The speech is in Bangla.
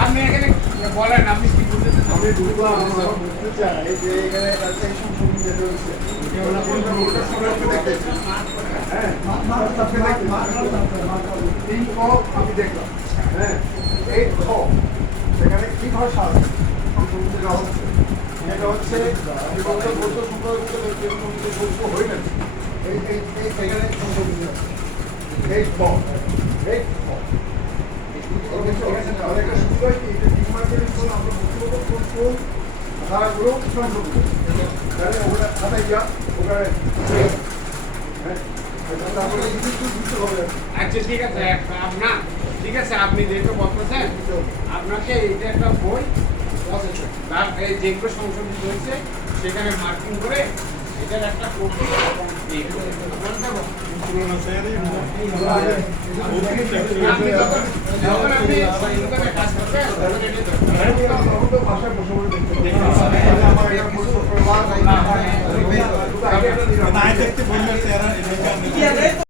আপনি এখানে বলেন আপনি কি বলতে চান? আমি ঢুকলাম আমরা বুঝতে চাই যে এখানে একটা এই সংশোধন হচ্ছে ওটা কোনটা ওটা সবাইকে দেখতেছি হ্যাঁ সবকে দেখতেছি তিন ক আমি দেখলাম হ্যাঁ এই খ সেখানে কি ভাষা আছে সংশোধন যেটা হচ্ছে এটা হচ্ছে বলতে বলতে সম্পর্কে বলতে হই না এই এই এই সেখানে এই খ এই খ অনেকটা সুবিধা কি এটা ডিমার্কেটের জন্য আমরা কোন ধারাগুলো আচ্ছা ঠিক আছে, আপনি যেটা বলতেছেন, আপনাকে এইটা একটা বই যেগুলো সংশোধিত হয়েছে, সেখানে মার্কিং করে এটার একটা কপি কাজ করবেন দেখতে